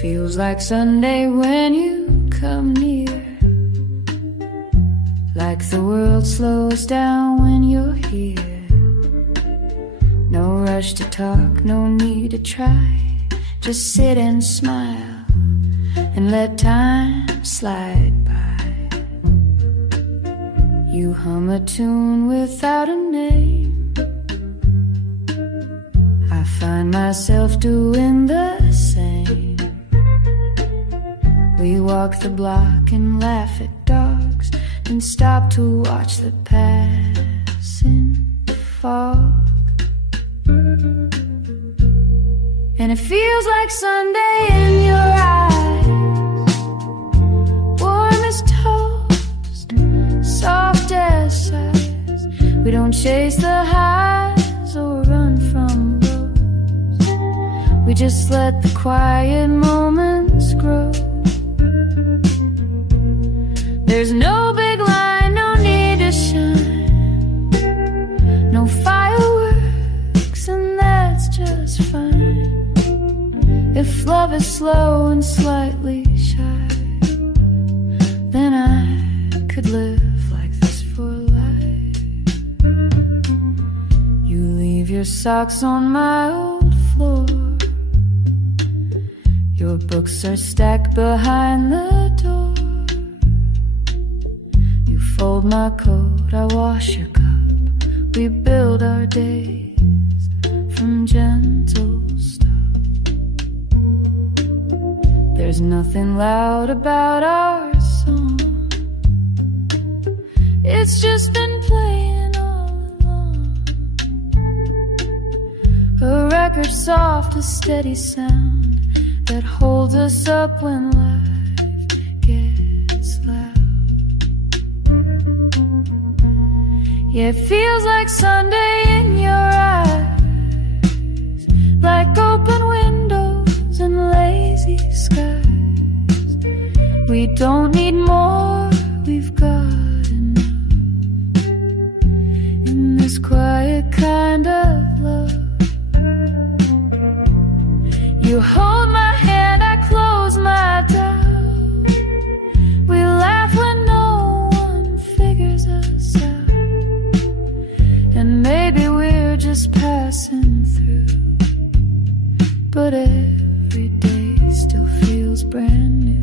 Feels like Sunday when you come near, like the world slows down when you're here. No rush to talk, no need to try, just sit and smile and let time slide by. You hum a tune without a name, I find myself doing the same. We walk the block and laugh at dogs and stop to watch the passing fog. And it feels like Sunday in your eyes, warm as toast, soft as sighs. We don't chase the highs or run from lows, we just let the quiet moments grow. There's no big line, no need to shine, no fireworks, and that's just fine. If love is slow and slightly shy, then I could live like this for life. You leave your socks on my old floor, your books are stacked behind the door. Fold my coat, I wash your cup, we build our days from gentle stuff. There's nothing loud about our song, it's just been playing all along. A record soft, a steady sound that holds us up when life gets loud. Yeah, it feels like Sunday in your eyes, like open windows and lazy skies. We don't need more, we've got enough in this quiet kind of love. You hold my hand, I close my doubt. We laugh when no one figures us out. And maybe we're just passing through, but every day still feels brand new.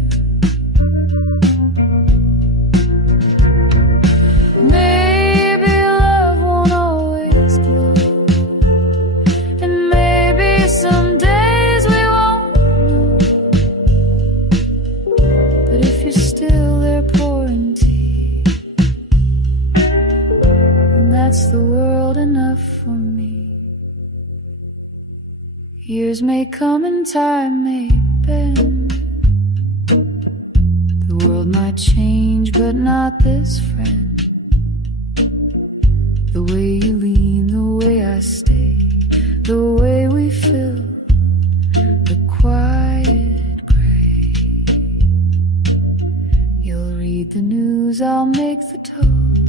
Maybe love won't always blow, and maybe some days we won't know. But if you're still there pouring tea, and that's the world enough for me. Years may come and time may bend, the world might change but not this friend. The way you lean, the way I stay, the way we fill the quiet gray. You'll read the news, I'll make the toast,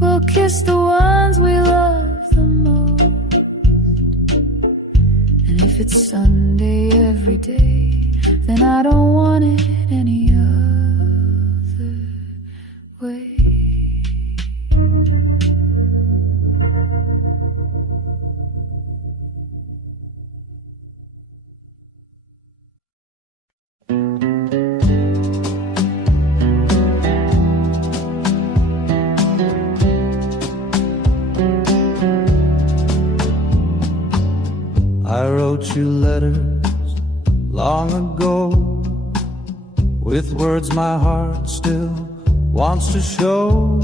we'll kiss the ones we love the most. And if it's Sunday every day, then I don't want it any other way. I wrote you letters long ago with words my heart still wants to show.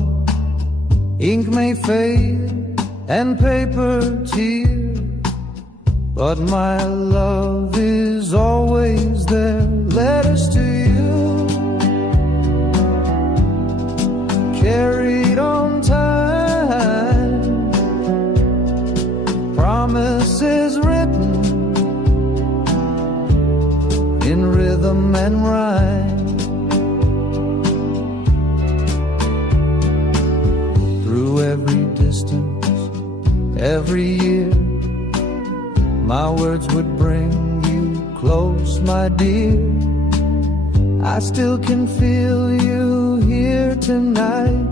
Ink may fade and paper tear, but my love is always there. Letters to you, carried on time, promises written in rhythm and rhyme. distance. Every year my words would bring you close, my dear. I still can feel you here tonight,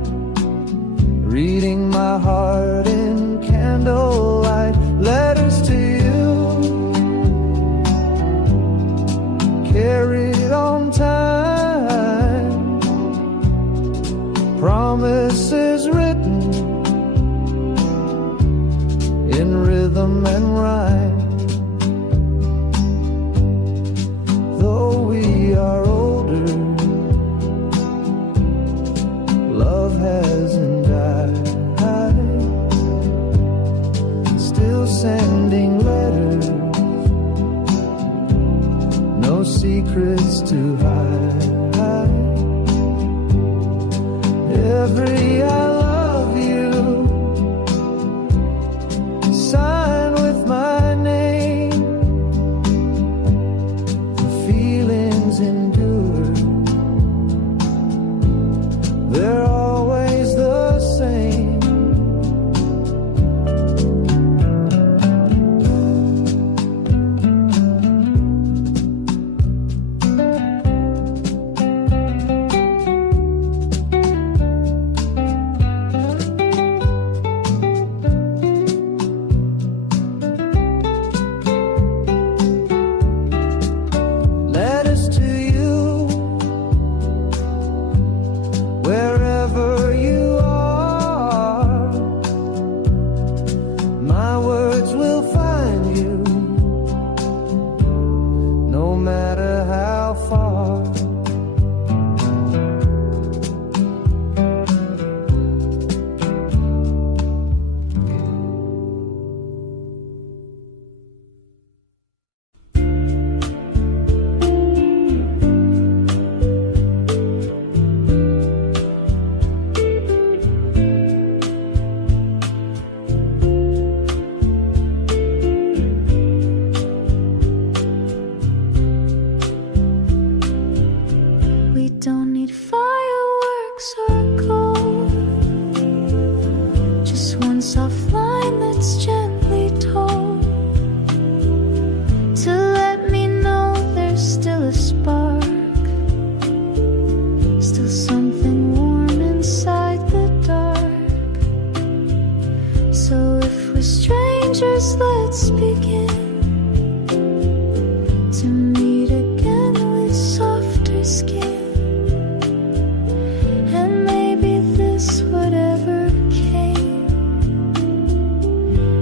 reading my heart in candlelight. Letters to you, carried on time, promises written in rhythm and rhyme. Though we are older, love hasn't died. Still sending letters, no secrets to hide. Every I love you sign with my name. The feelings endure, they're always the same. Letters to you, wherever you are, my words will find you, no matter how far. We don't need fireworks or gold, just one soft line that's gently told to let me know there's still a spark, still something warm inside the dark. So if we're strangers, let's begin to meet again with softer skin. And maybe this, whatever came,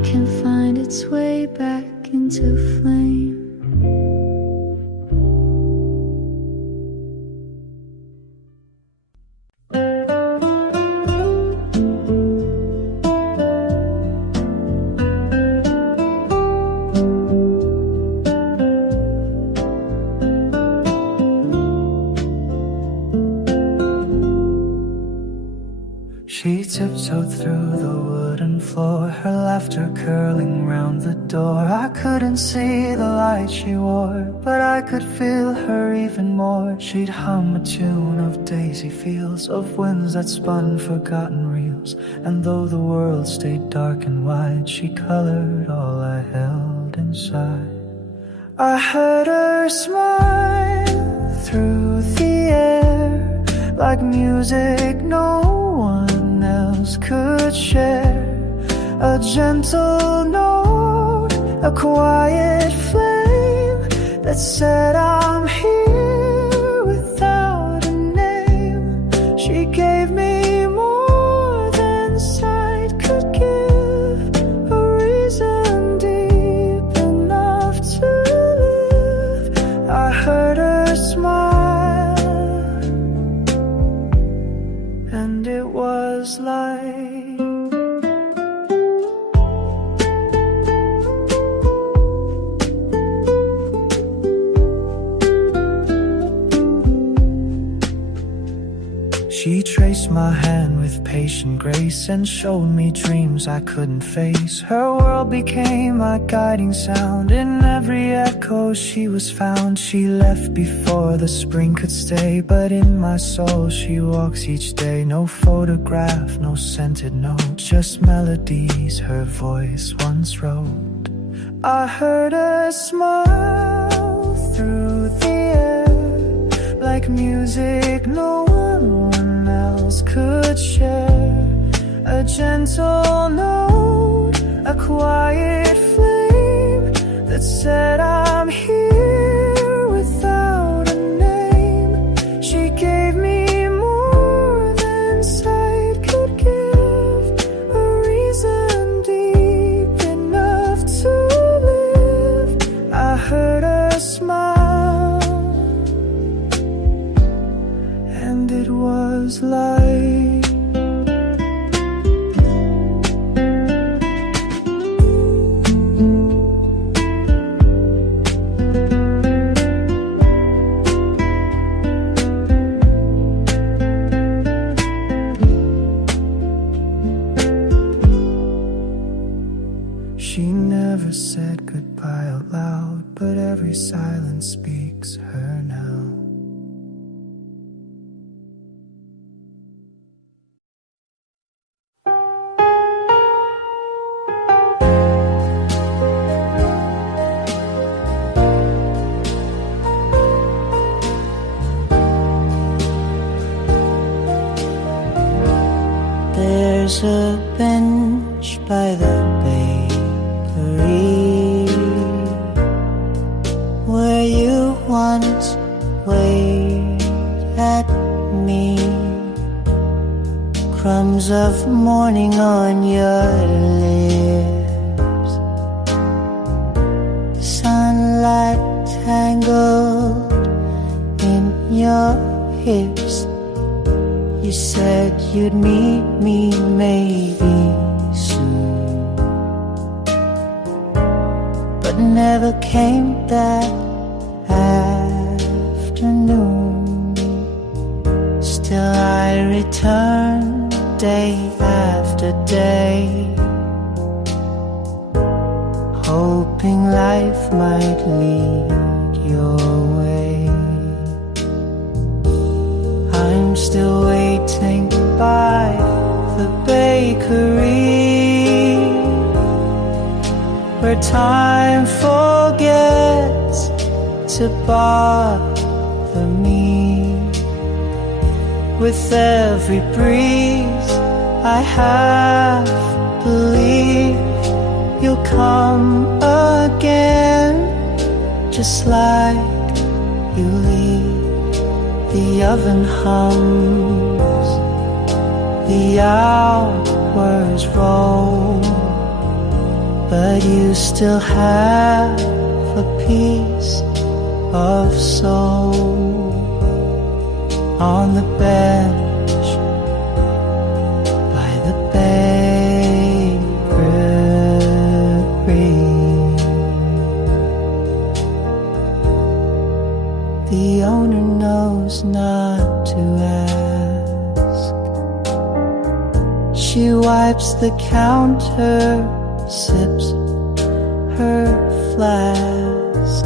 can find its way back into flame. She tiptoed through the wooden floor, her laughter curling round the door. I couldn't see the light she wore, but I could feel her even more. She'd hum a tune of daisy fields, of winds that spun forgotten reels. And though the world stayed dark and wide, she colored all I held inside. I heard her smile through the air, like music no one else could share. A gentle note, a quiet flame that said I'm here without a name. She gave me more than sight could give, a reason deep enough to live. I heard her smile, and it was like She traced my hand with patient grace and showed me dreams I couldn't face. Her world became my guiding sound. In every echo she was found. She left before the spring could stay, but in my soul she walks each day. No photograph, no scented note, just melodies her voice once wrote. I heard her smile through the air, like music no one else could share. A gentle note, a quiet flame that said I'm here without a name. She gave me more than sight could give, a reason deep enough to live. I heard her smile, and it was like she never said goodbye out loud, but every silence speaks her now. There's a bench by the bakery where you once waved at me. Crumbs of morning on your lips, sunlight tangled in your hips. You said you'd meet me maybe soon, but never came that afternoon. Still I return day after day, hoping life might lead your way. I'm still waiting by the bakery where time forgets to bother me. With every breeze I half believe you'll come again, just like you leave. The oven hums, the hours roll, but you still have a piece of soul. On the bench by the bakery, the owner knows not to ask. She wipes the counter, sips her flask.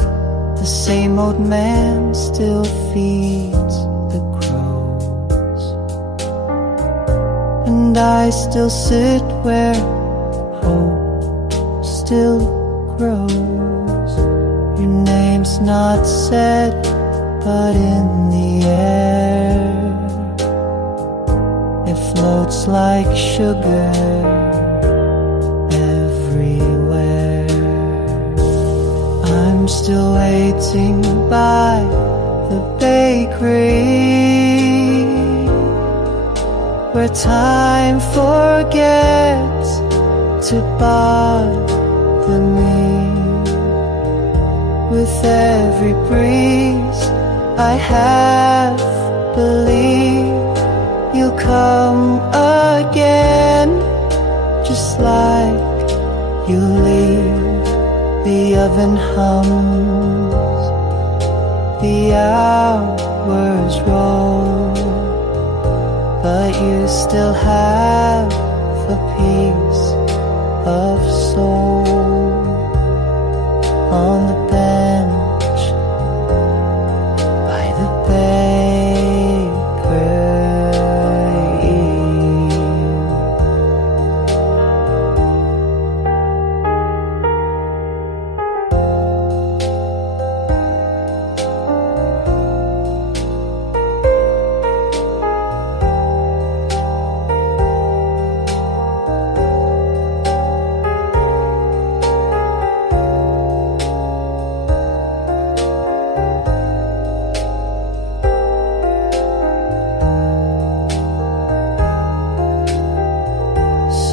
The same old man still feeds the crows, and I still sit where hope still grows. Your name's not said, but in the air it floats like sugar everywhere. I'm still waiting by the bakery where time forgets to bother me. With every breeze I half believe you'll come again, just like you leave. The oven hums, the hours roll, but you still have a piece of soul on the bench by the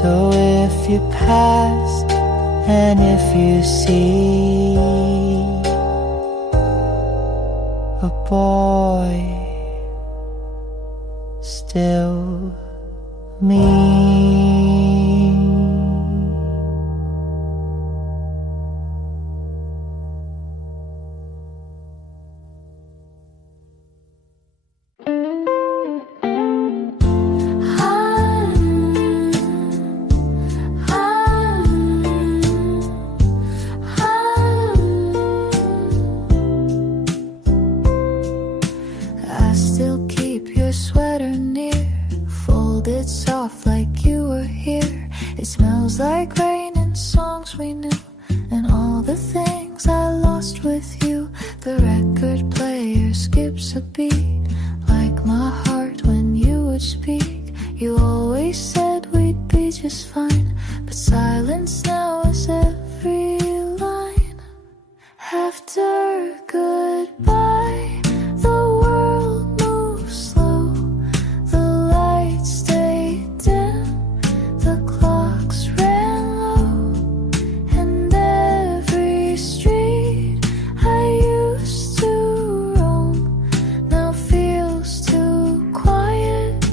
So if you pass and if you see a boy, still me. Like rain and songs we knew, and all the things I lost with you. The record player skips a beat, like my heart when you would speak. You always said we'd be just fine, but silence now is every line. After goodbye, the world moves slow, the lights stay dim, the clocks ran low, and every street I used to roam now feels too quiet,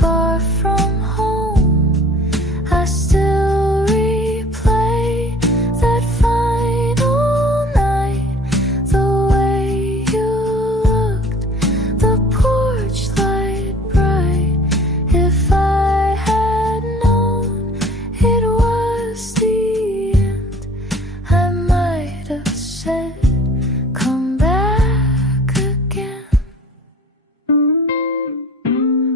far from home. I still replay that final night, the way you looked, the porch light bright. If I had known it was the end, I might have said, come back again.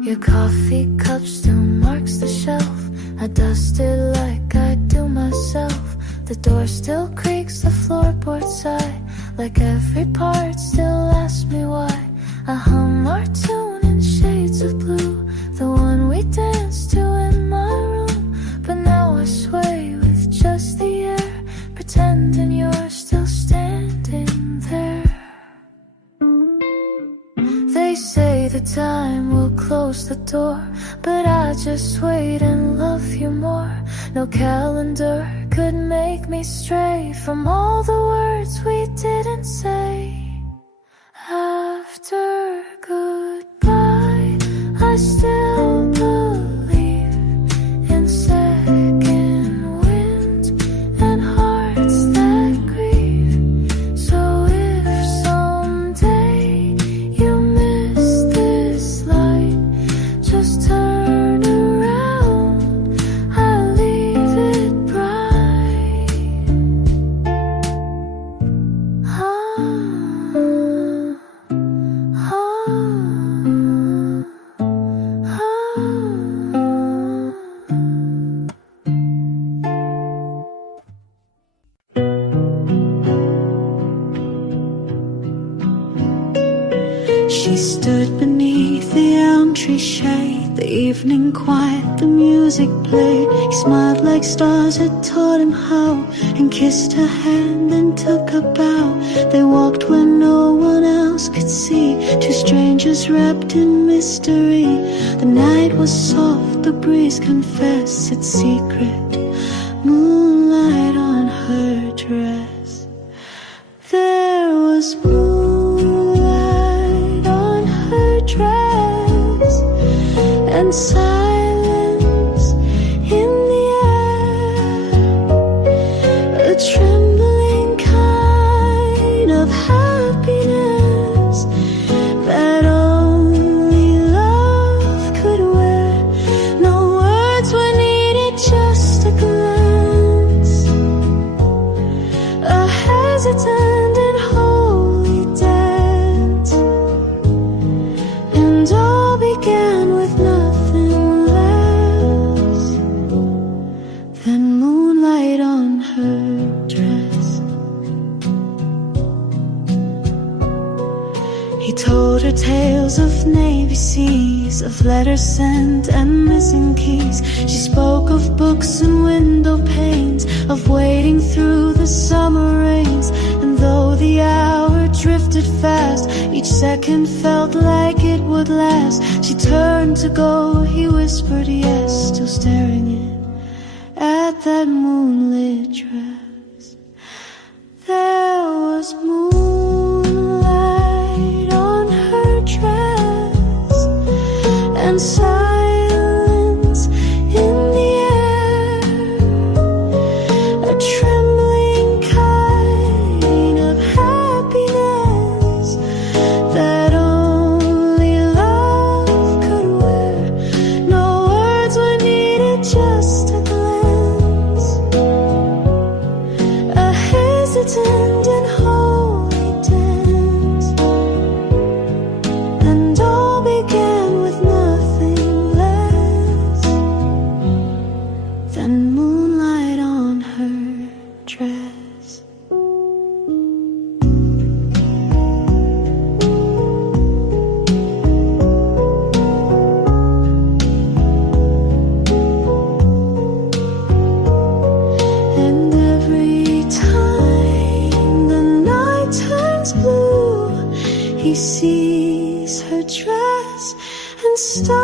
Your coffee cup still marks the shelf. I dust it like I do myself. The door still creaks, the floorboard sigh, like every part still asks me why. I hum our tune in shades of blue, the one we danced to in my room. But now I sway with just the air, pretending you're still standing there. They say the time will close the door, but I just wait and love you more. No calendar could make me stray from all the words we didn't say. After goodbye, I still believe in second winds and hearts that grieve. So if someday you miss this light, just turn around, I'll leave it bright. She stood beneath the elm tree shade, the evening quiet, the music played. He smiled like stars had taught him how, and kissed her hand and took a bow. They walked where no one else could see, two strangers wrapped in mystery. The night was soft, the breeze confessed its secret, moonlight on her dress. There was moonlight on her dress and silence in the air, a trembling kind of happiness that only love could of letters sent and missing keys. She spoke of books and window panes, of wading through the summer rains. And though the hour drifted fast, each second felt like it would last. She turned to go, he whispered yes, still staring in at that moonlit dress. There was moonlight on her dress and silence in the air, a trembling kind of happiness that only love could wear. No words were needed, just a glance, a hesitant and holy dance, and all began with nothing less than moonlight on her dress. And every time the night turns blue, he sees her dress and start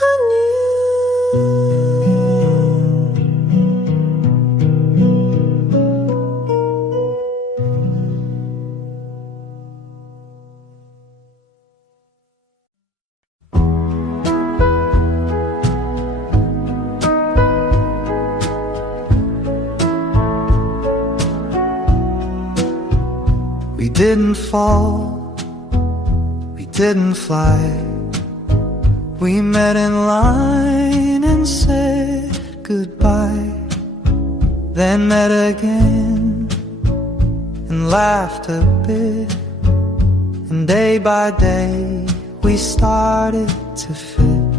anew. We didn't fall, we didn't fly. We met in line and said goodbye, then met again and laughed a bit. And day by day we started to fit.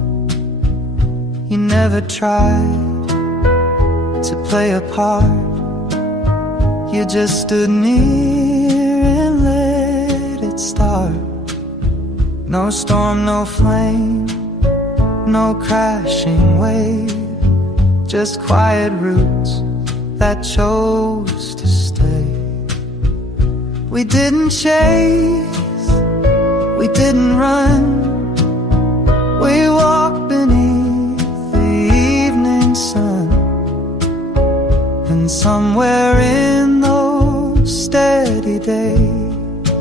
You never tried to play a part, you just stood near and let it start. No storm, no flame, no crashing wave, just quiet roots that chose to stay. We didn't chase, we didn't run, we walked beneath the evening sun. And somewhere in those steady days,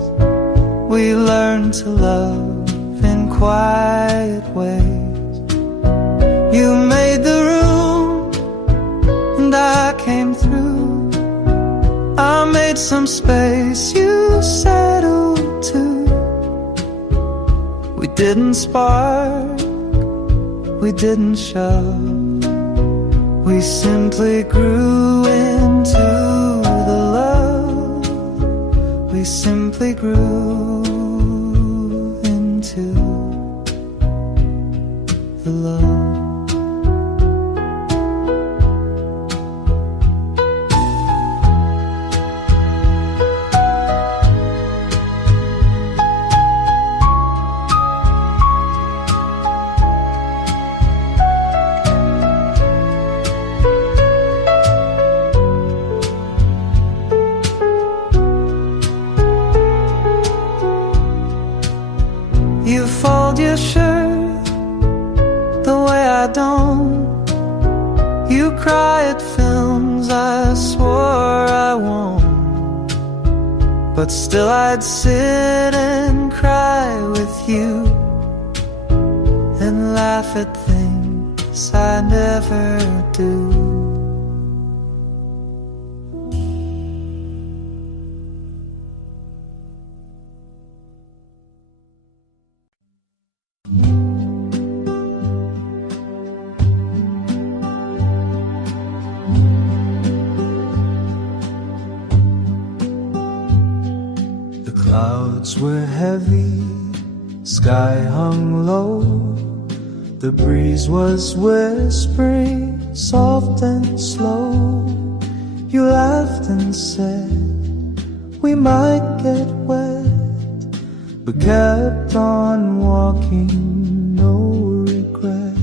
we learned to love in quiet ways. You made the room and I came through. I made some space, you settled too. We didn't spark, we didn't shove, we simply grew into the love. We simply grew into the love. You fold your shirt the way I don't. You cry at films I swore I won't. But still I'd sit and cry with you and laugh at things I never do. Clouds were heavy, sky hung low. The breeze was whispering, soft and slow. You laughed and said, we might get wet, but kept on walking, no regret.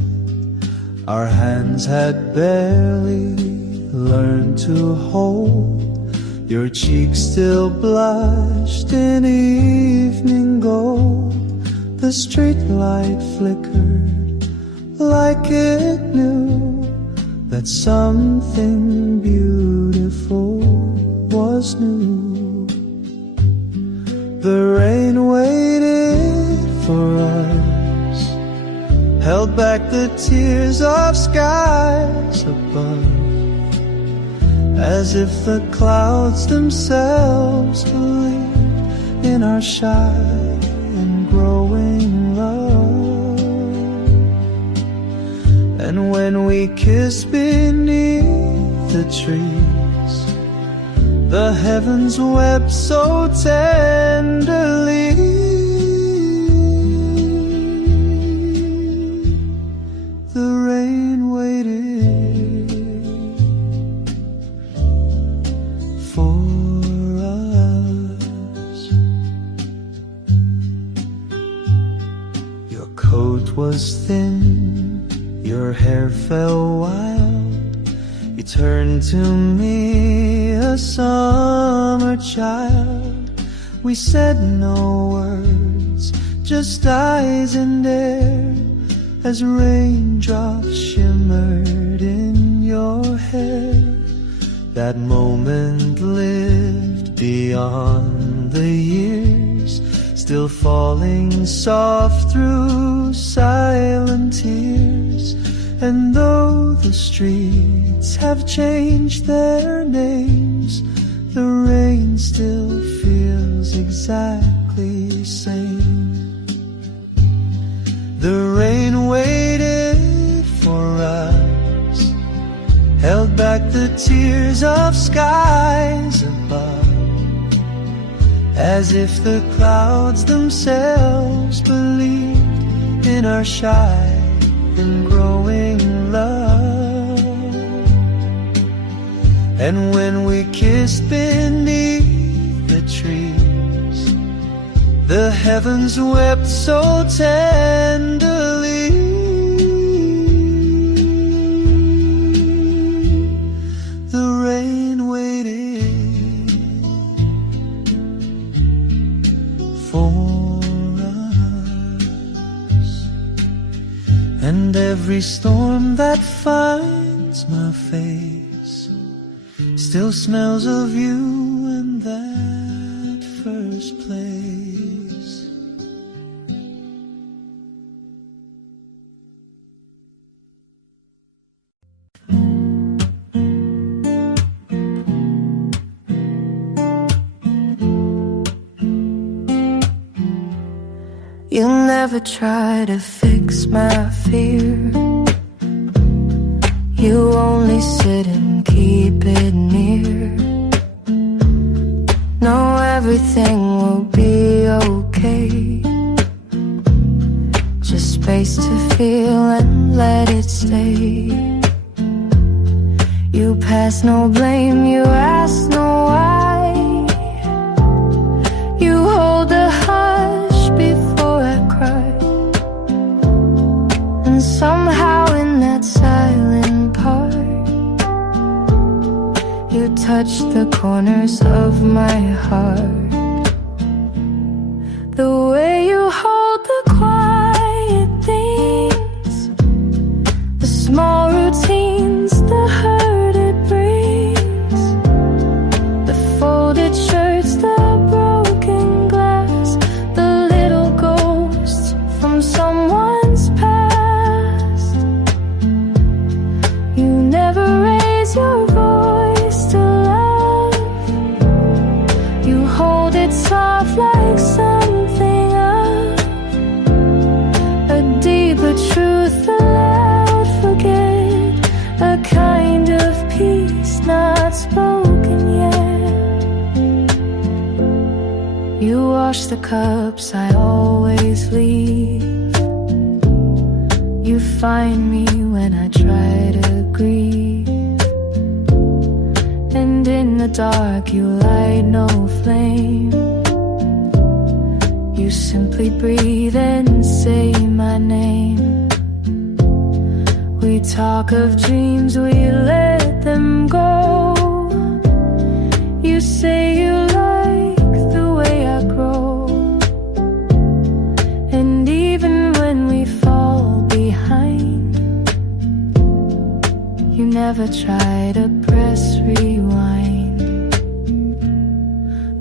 Our hands had barely learned to hold. Your cheeks still blushed in evening gold. The street light flickered like it knew that something beautiful was new. The rain waited for us, held back the tears of skies above, as if the clouds themselves believed in our shy and growing love. And when we kissed beneath the trees, the heavens wept so tenderly. The rain waited for us. Your coat was thin, your hair fell wild. You turned to me, a summer child. We said no words, just eyes and air, as raindrops shimmered in your hair. That moment lived beyond the years, still falling soft through silent tears. And though the streets have changed their names, the rain still feels exactly same. The rain waited for us, held back the tears of skies above, as if the clouds themselves believed in our shy and growing love. And when we kissed beneath the trees, the heavens wept so tenderly. The rain waited for us. And every storm that finds my face still smells of you in that first place. You never try to fix my fear. You only sit and keep it near. Know everything will be okay. Just space to feel and let it stay. You pass no blame, you ask no why. You hold the hush before I cry. And somehow in that silent part, you touch the corners of my heart. The way you hold the quiet things, the small routines, the hurt it brings, the folded shirts, the broken glass, the little ghosts from someone's past. You never raise your voice to love. You hold it soft like something up, a deeper truth, a loud forget, a kind of peace not spoken yet. You wash the cups I always leave. You find me when I try to grieve. And in the dark you light no flame. You you simply breathe and say my name. We talk of dreams, we let them go. You say you like the way I grow, and even when we fall behind, you never try to press rewind.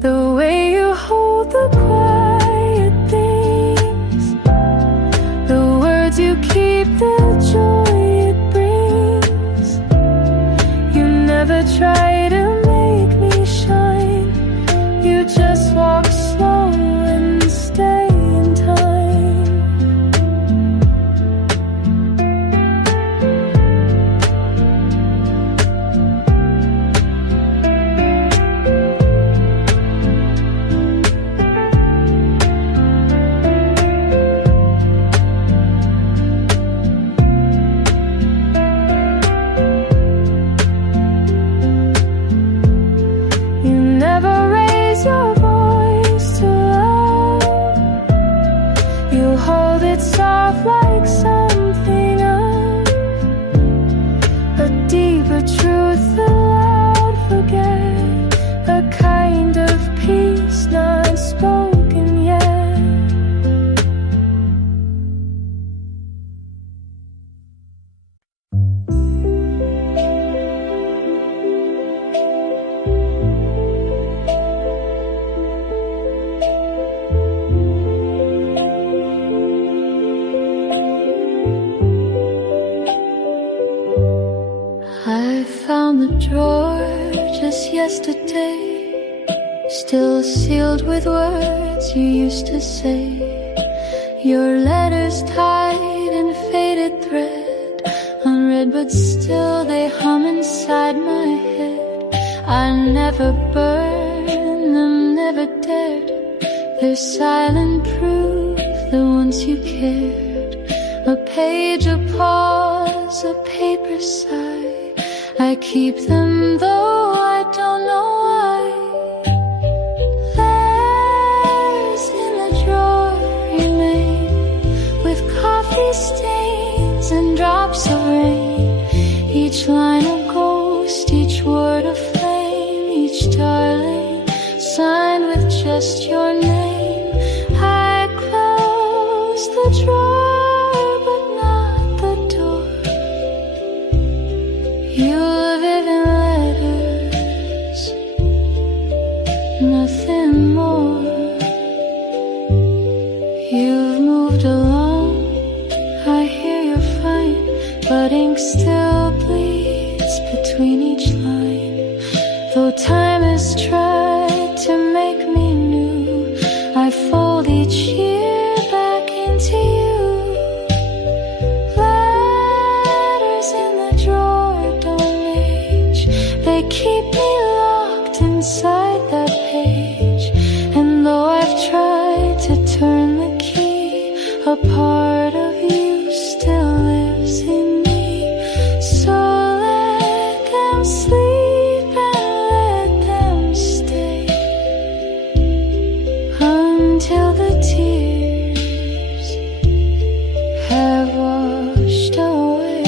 The way you hold the quiet things, the words you keep, the joy it brings. You never try to make me shine, you just walk slow and stay in time. You never raise your voice too loud, you hold it soft like something of a deeper truth, the loud forget, a kind of peace not spoken yet. I found the drawer just yesterday, still sealed with words you used to say. Your letters tied in faded thread, unread but still they hum inside my head. I never burned them, never dared. They're silent proof that once you cared. A page, a pause, a paper sigh, I keep them though I don't know why. Letters in the drawer remain, with coffee stains and drops of rain. Each line a ghost, each word a flame, each darling signed with just your name. I close the drawer but not the door. You live in letters, nothing more. You've moved along, I hear you're fine, but ink still bleeds between each line. Though time has tried to make me new, I fold each year back into you. Letters in the drawer don't age, they keep me locked inside that page. And though I've tried to turn the key, a part of you still lives in me. So let them sleep and let them stay until the tears have washed away.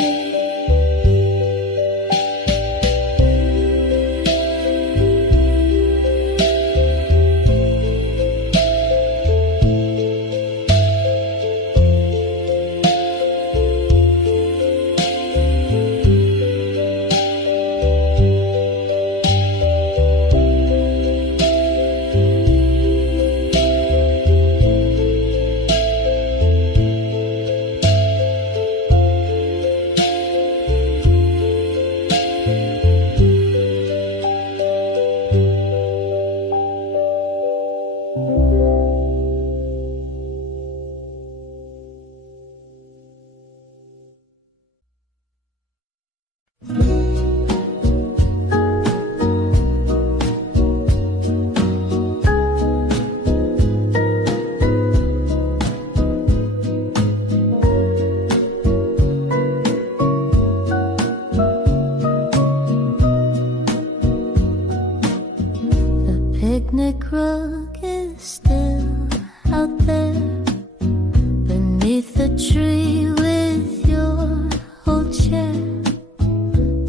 the tree with your old chair.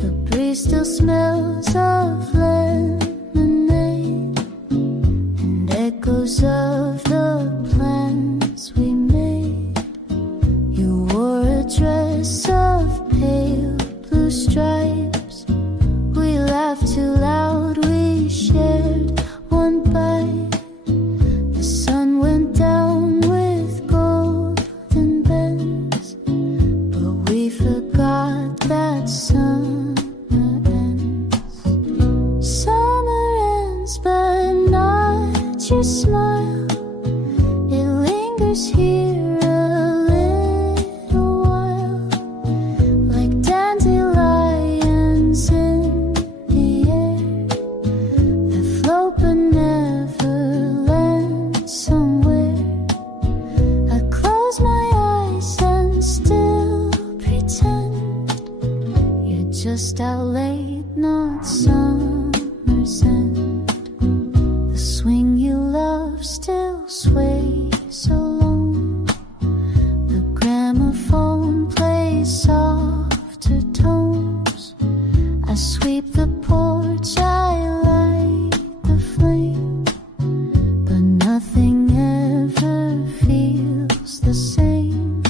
The breeze still smells of lemonade and echoes of the plans we made. You wore a dress of pale blue stripes. We laughed too loud, we shared one bite. The sun went down with golden bends, but we forgot that summer ends. Summer ends, but not your smile. It lingers here a little while, like dandelions in the air that float but never land somewhere. I close my eyes and still pretend you're just out late, not summer's end. The swing you love still sways alone. The gramophone plays softer tones. I sweep the porch, I light the flame, but nothing ever feels the same.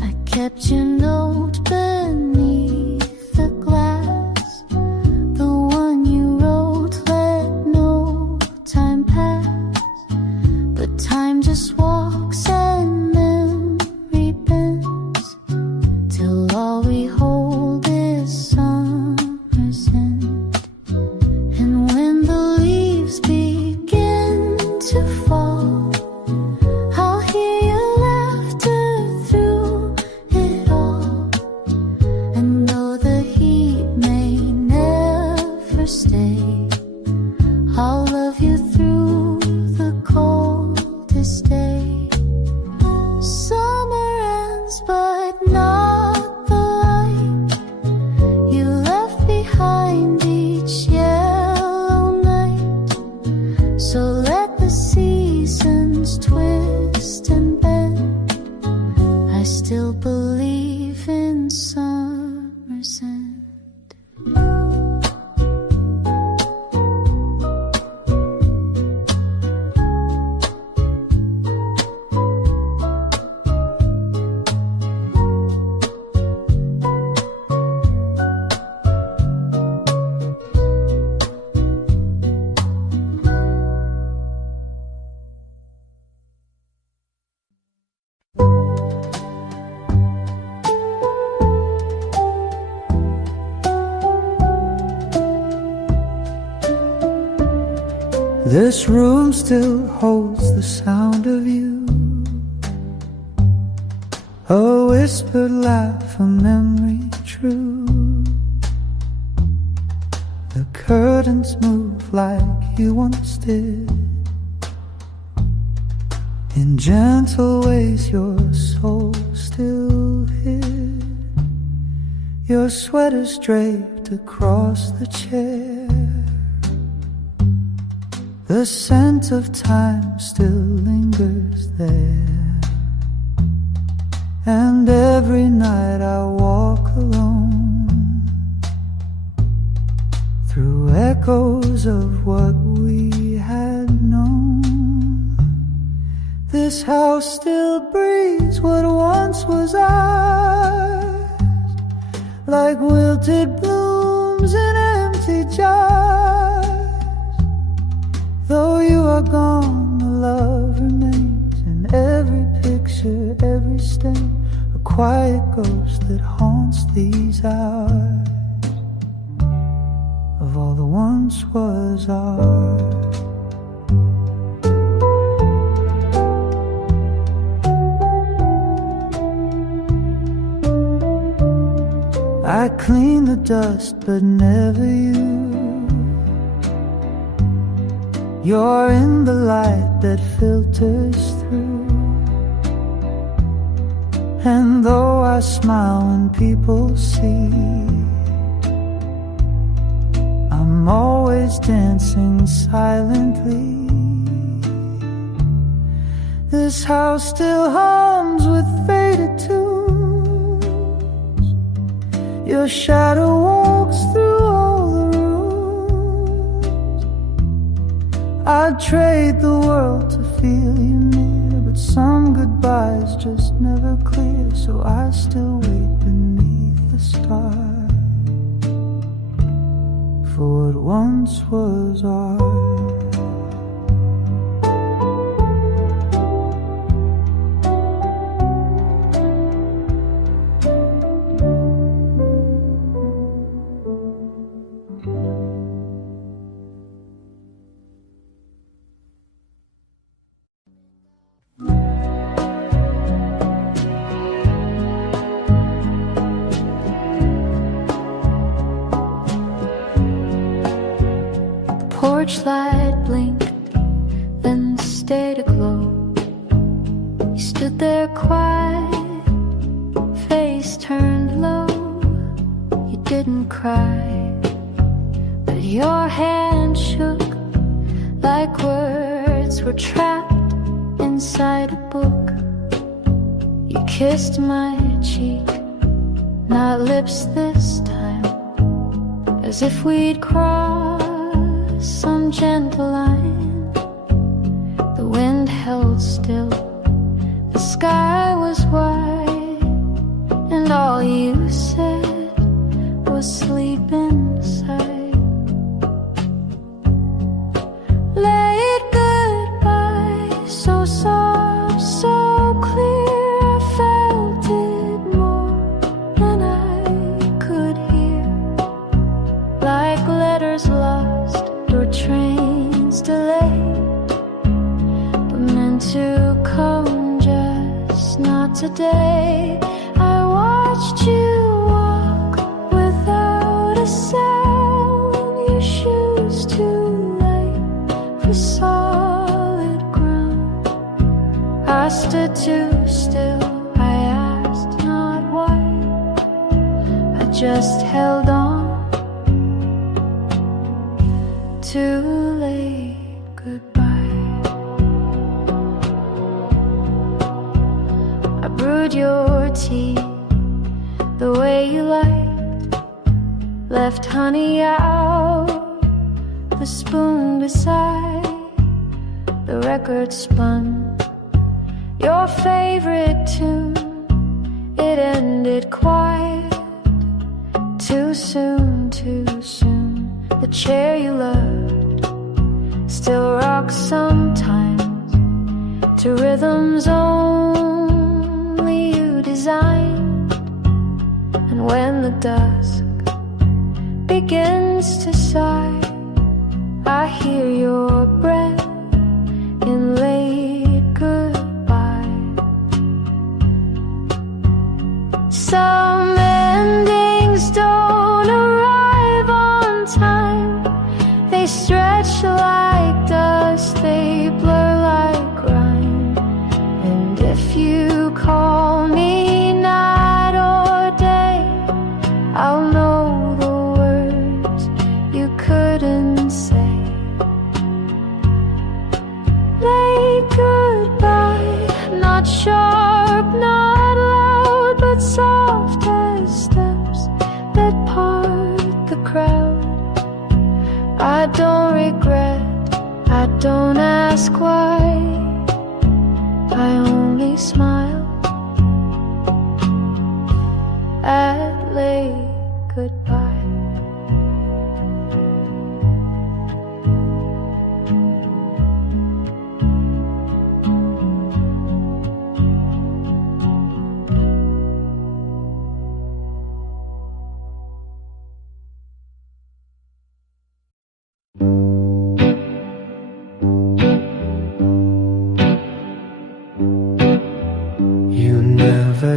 I kept your note beneath the glass, the one you wrote, let no time pass. But time just walks and memory bends, till all we hold is summer's end. And when the leaves begin to fall, I'll hear your laughter through it all. And though the heat may never stay, I'll love you through the coldest day. Summer ends, but not the light you left behind each yellow night. So let the seasons twist and bend. I still believe in summer's end. This room still holds the sound of you, a whispered laugh, a memory true. The curtains move like you once did, in gentle ways your soul still hid. Your sweater's draped across the chair, the scent of time still lingers there. And every night I walk alone through echoes of what we had known. This house still breathes what once was ours, like wilted blooms in empty jars. Though you are gone, the love remains in every picture, every stain, a quiet ghost that haunts these hours of all that once was ours. I clean the dust, but never you. You're in the light that filters through. And though I smile when people see, I'm always dancing silently. This house still hums with faith your shadow walks through all the rooms. I'd trade the world to feel you near, but some goodbyes just never clear, so I still wait beneath the stars for what once was ours. Porch light blinked, then stayed aglow. You stood there quiet, face turned low. You didn't cry, but your hand shook like words were trapped inside a book. You kissed my cheek, not lips this time, as if we'd crossed some gentle line. The wind held still, the sky was white, and all you said was sleep inside. Late goodbye, so soft, so clear, I felt it more than I could hear, like letters lost or trains delayed, but meant to come, just not today. I watched you walk without a sound, your shoes too light for solid ground. I stood too still, I asked not why, I just held on. Too late, goodbye. I brewed your tea the way you liked, left honey out, the spoon beside, the record spun your favorite tune. It ended quiet, too soon, too soon. The chair you loved still rocks sometimes to rhythms only you designed. And when the dusk begins to sigh, I hear your breath in late goodbye. Some endings don't arrive on time, they stretch like dust, they blur like rhyme. And if you call me night or day, I'll know the words you couldn't say. Late goodbye, not sharp, not loud, but soft as steps that part the crowd. I don't regret, I don't ask why, I only smile at late goodbye.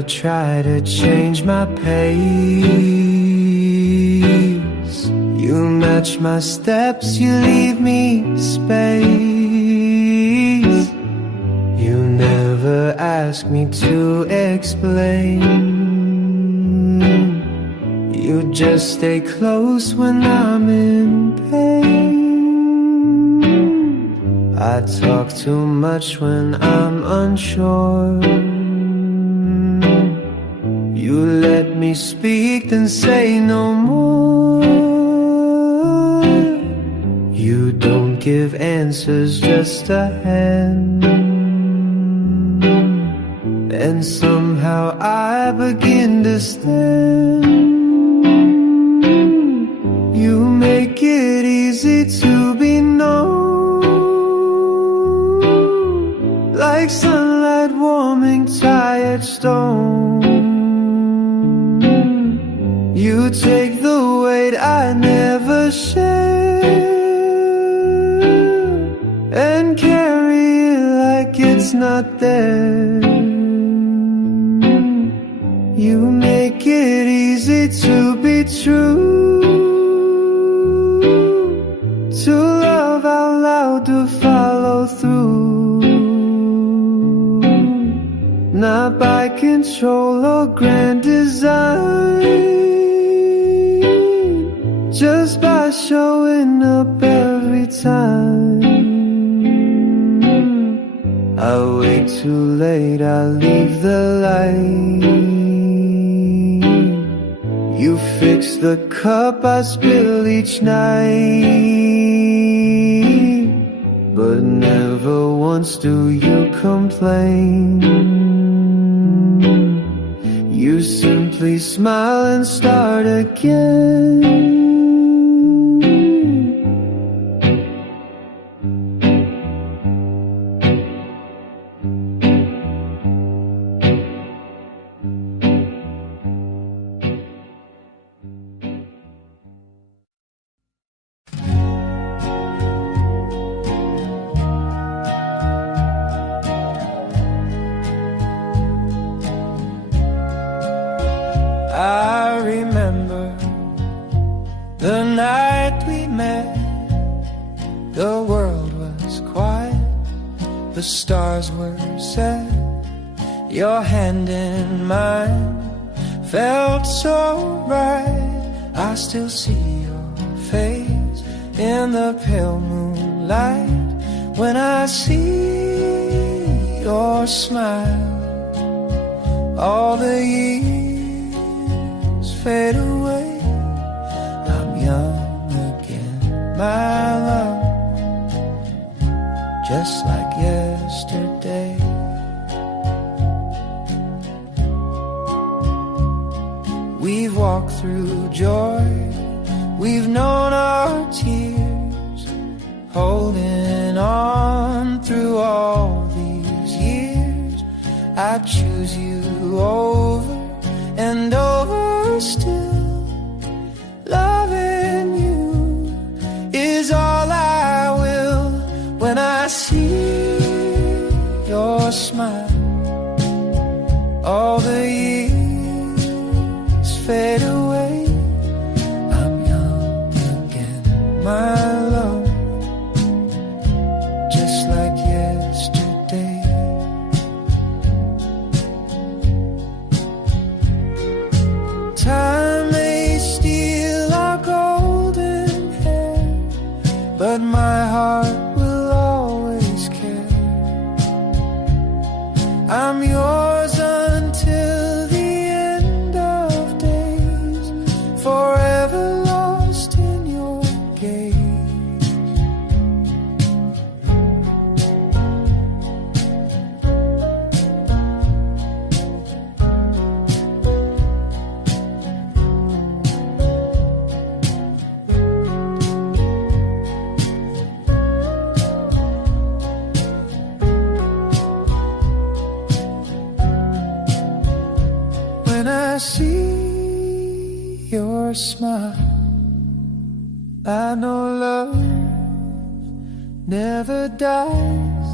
Try to change my pace. You match my steps, you leave me space. You never ask me to explain. You just stay close when I'm in pain. I talk too much when I'm unsure. You let me speak, then say no more. You don't give answers, just a hand. And somehow I begin to stand. You make it easy to be known, like sunlight warming tired stone. You take the weight I never shared and carry it like it's not there. You make it easy to be true, to love out loud, to follow through, not by control or grand design, just by showing up every time. I wait too late, I leave the light. You fix the cup I spill each night, but never once do you complain. You simply smile and start again. I remember the night we met. The world was quiet, the stars were set. Your hand in mine felt so right. I still see your face in the pale moonlight. When I see your smile, all the years fade away. I'm young again, my love, just like yesterday. We've walked through joy, we've known our tears, holding on through all these years. I choose you over and over still. Loving you is all I will. When I see your smile, all the years fade away. I'm young again, my love, just like yesterday. Time may steal our golden hair, but my heart will always care. I'm yours until the end of days, forever lost in your gaze. When I see your smile, I know love never dies,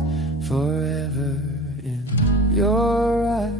forever in your eyes.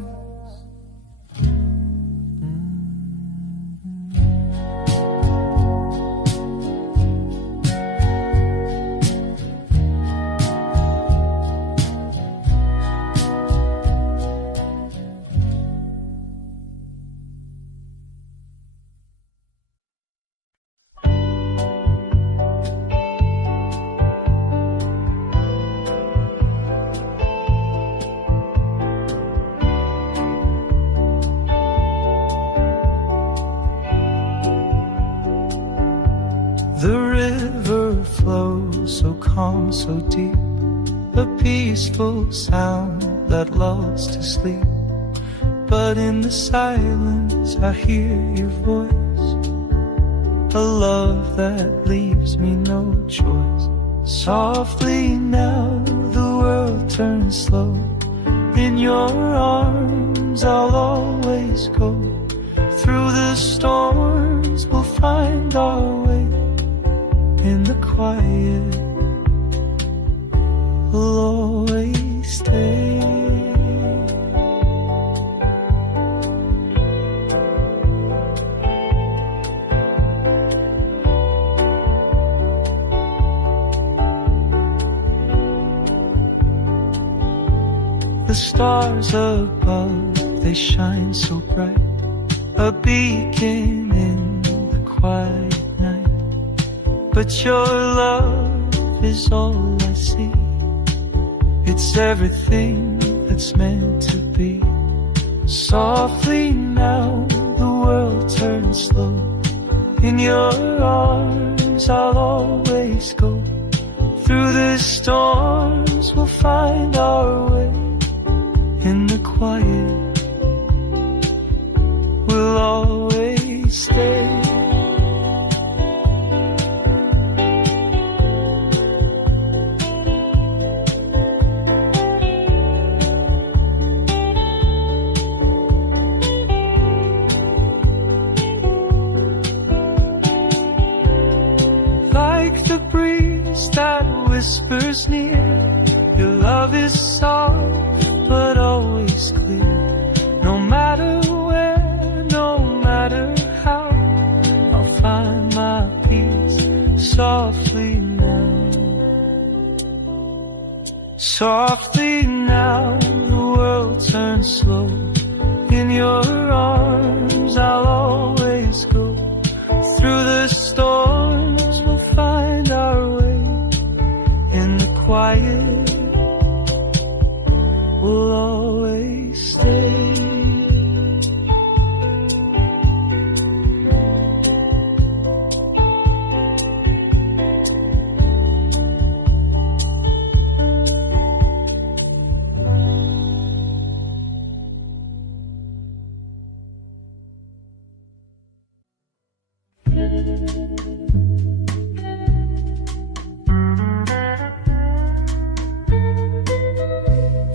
river flows so calm, so deep, a peaceful sound that lulls to sleep. But in the silence I hear your voice, a love that leaves me no choice. Softly now the world turns slow, in your arms I'll always go. Through the storms we'll find our way, in the quiet we'll always stay. The stars above, they shine so bright, a beacon in the quiet night. But your love is all I see, it's everything that's meant to be. Softly now the world turns slow, in your arms I'll always go. Through the storms we'll find our way, in the quiet we'll always stay. Like the breeze that whispers near, your love is soft but always clear. No matter where, no matter how, I'll find my peace softly now. Softly now the world turns slow, in your arms I'll always go. Through the storms we'll find our way, in the quiet we'll always stay.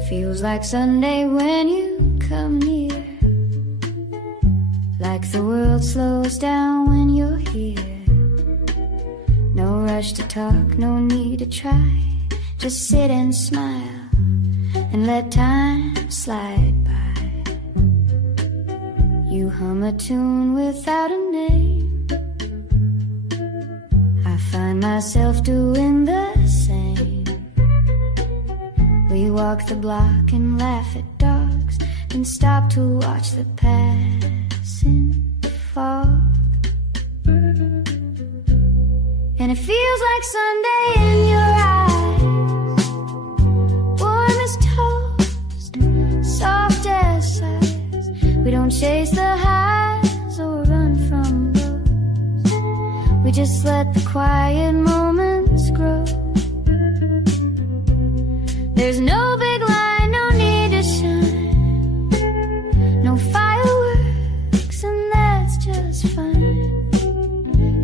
Feels like Sunday when you come near, like the world slows down when you're here. No rush to talk, no need to try, just sit and smile and let time slide by. You hum a tune without a name, I find myself doing the same. We walk the block and laugh at dogs, and stop to watch the passing fog. And it feels like Sunday in your eyes, warm as toast, soft as ice. We don't chase the highs or run from lows, we just let the quiet moments grow. There's no big line, no need to shine, no fireworks, and that's just fine.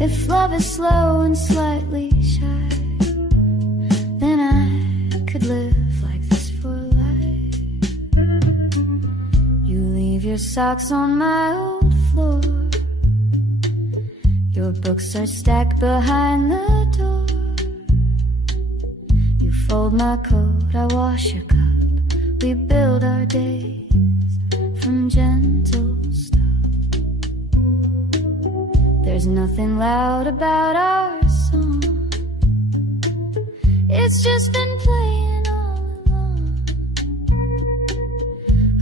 If love is slow and slightly shy, then I could live like this for life. You leave your socks on my old floor, your books are stacked behind the door. Fold my coat, I wash your cup, we build our days from gentle stuff. There's nothing loud about our song, it's just been playing all along.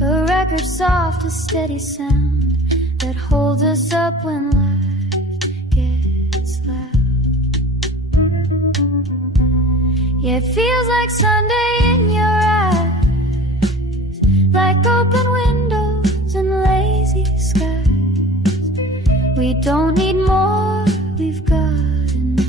A record soft, a steady sound that holds us up when life gets loud. Yeah, it feels like Sunday in your eyes, like open windows and lazy skies. We don't need more, we've got enough.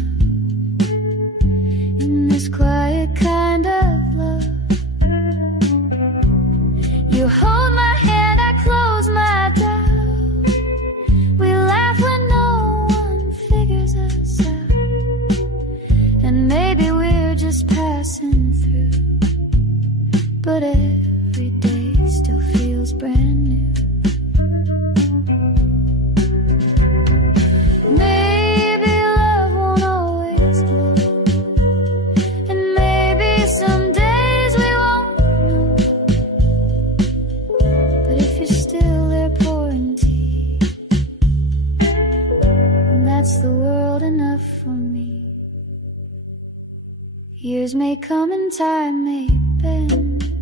Years may come and time may bend.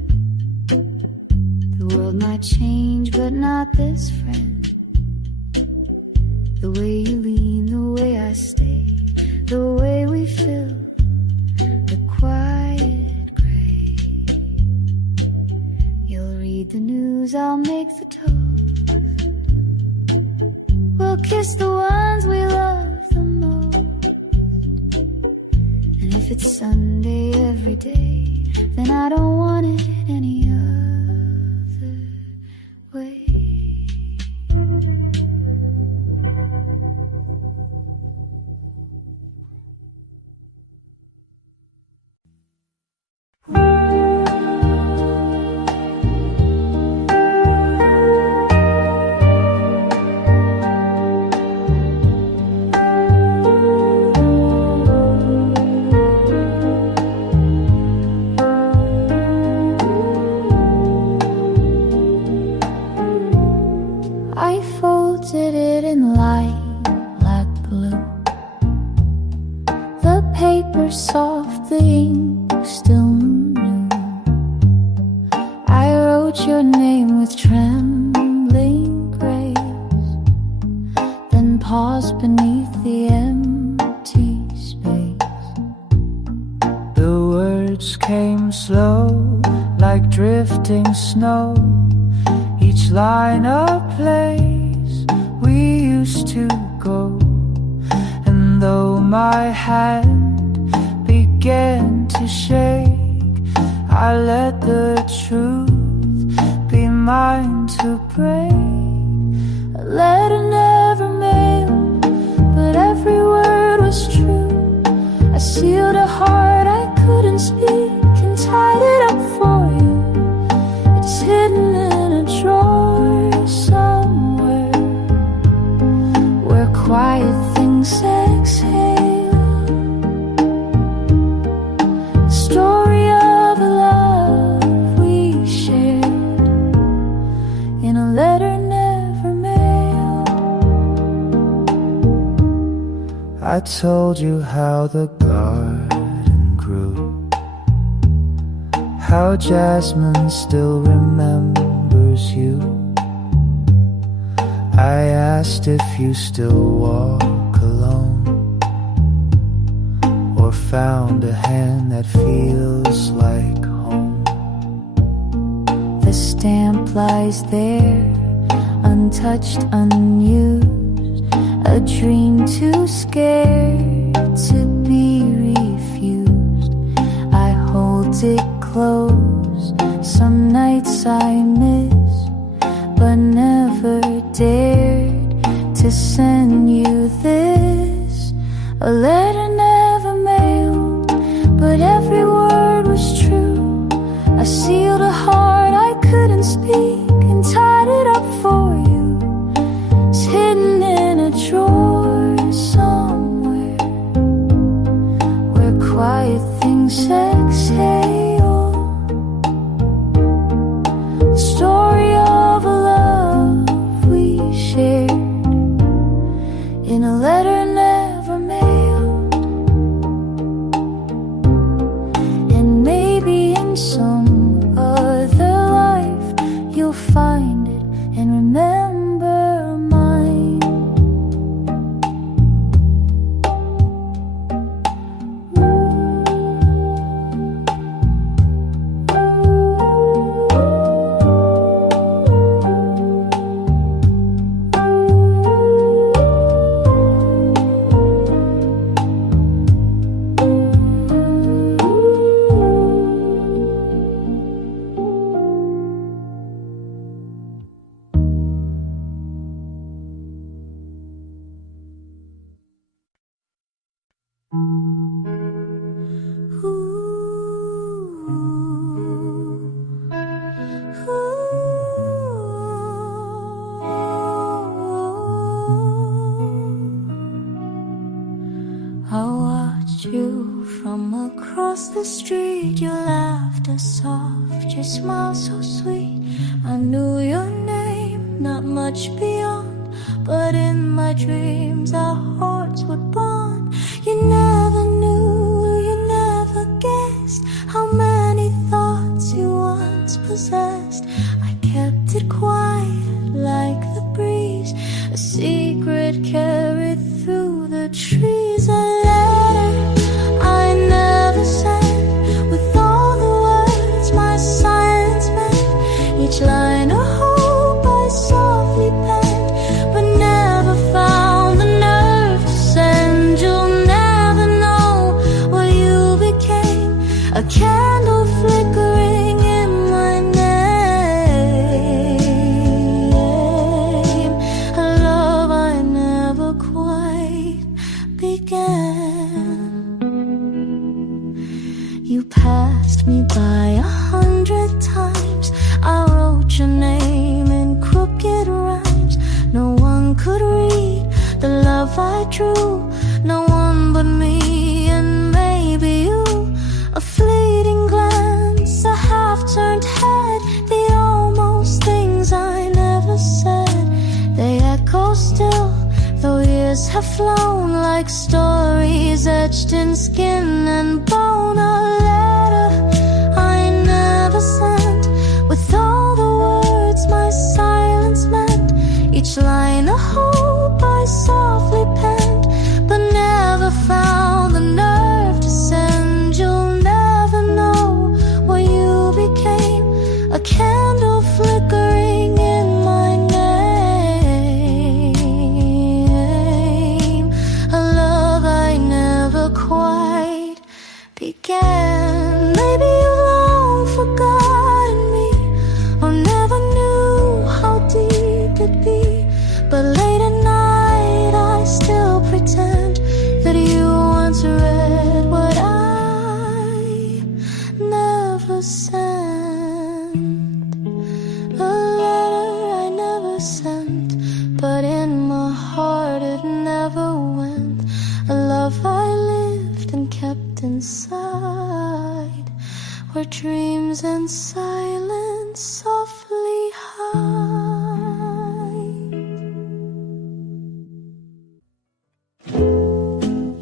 The world might change, but not this friend. The way you lean, the way I stay, the way we fill the quiet grave. You'll read the news, I'll make the toast. We'll kiss the ones we love the most. And if it's Sunday every day, then I don't want it any other way. Soft, the ink still new. I wrote your name with trembling grace, then paused beneath the empty space. The words came slow, like drifting snow. Each line a place we used to go. And though my hand began to shake, I let the truth be mine to break. A letter never mailed, but every word was true. I sealed a heart I couldn't speak and tied it up for you. It's hidden in a drawer somewhere, where quiet things exhale. Story of a love we shared in a letter never mailed. I told you how the garden grew, how jasmine still remembers you. I asked if you still walk alone, or found a hand that feels like home. The stamp lies there, untouched, unused, a dream too scared to be refused. I hold it close, some nights I miss, but never dared to send you this. A letter never mailed, but every word was true. I sealed a heart I couldn't speak and tied it up for you. It's hidden in a drawer somewhere, where quiet things exhale. The story of a love we shared in a letter never mailed. And maybe in some other life you'll find it and remember mine. I watched you from across the street. Your laughter soft, your smile so sweet. I knew your name, not much beyond, but in my dreams our hearts would bond. You never knew, you never guessed how many thoughts you once possessed. I kept it quiet like the breeze, a secret carried through the trees. A letter I never sent, with all the words my silence meant, each line a hope I softly penned, but never found the nerve to send. You'll never know what you became, a candle flickering in my name, a love I never quite began. You passed me by 100 times, I wrote your name in crooked rhymes. No one could read the love I drew, no one but me and maybe you. A fleeting glance, a half-turned head, the almost things I never said. They echo still, though years have flown, like stories etched in skin and bone. A letter I never sent, with all the words my silence meant, each line a hope I softly penned, but never found the nerve to send. You'll never know what you became, a candle flickering in my name, a love I never quite began. Maybe you've long forgotten me, or never knew how deep it'd be, but late at night I still pretend that you once read what I never sent. A letter I never sent, but in my heart it never went. A love I lived and kept inside, where dreams and silence softly hide.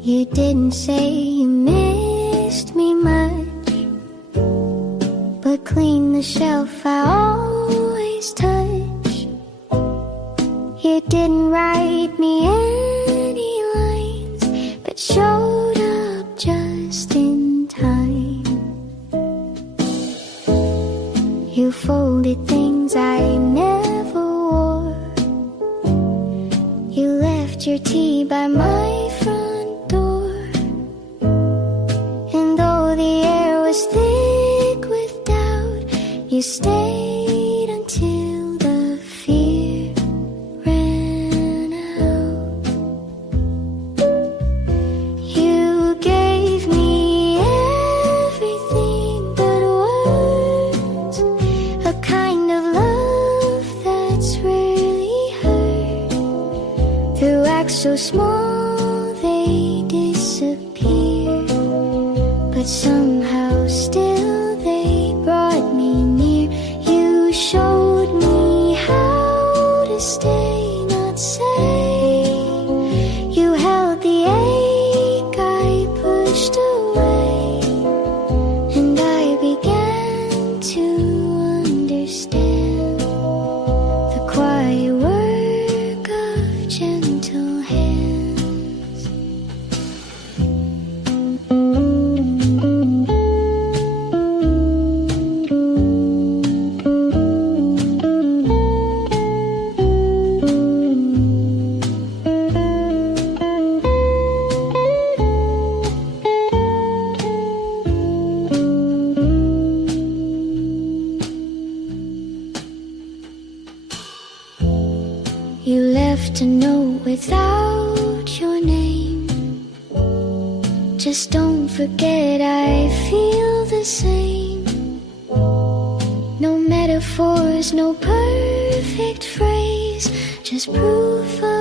You didn't say you missed me much, but clean the shelf I always touch. You didn't write me any lines, but showed up just in time. You folded things I never wore, you left your tea by my front door, and though the air was thick with doubt, you stayed until the fear ran out. You gave me everything but words, a kind of love that's rarely heard. Through acts so small they disappear, but somehow still they brought me near. You showed me how to stay, not say. You held the ache I pushed away, and I began to understand the quiet work of gentle hands. You left a note without your name. Just don't forget I feel the same. No metaphors, no perfect phrase, just proof of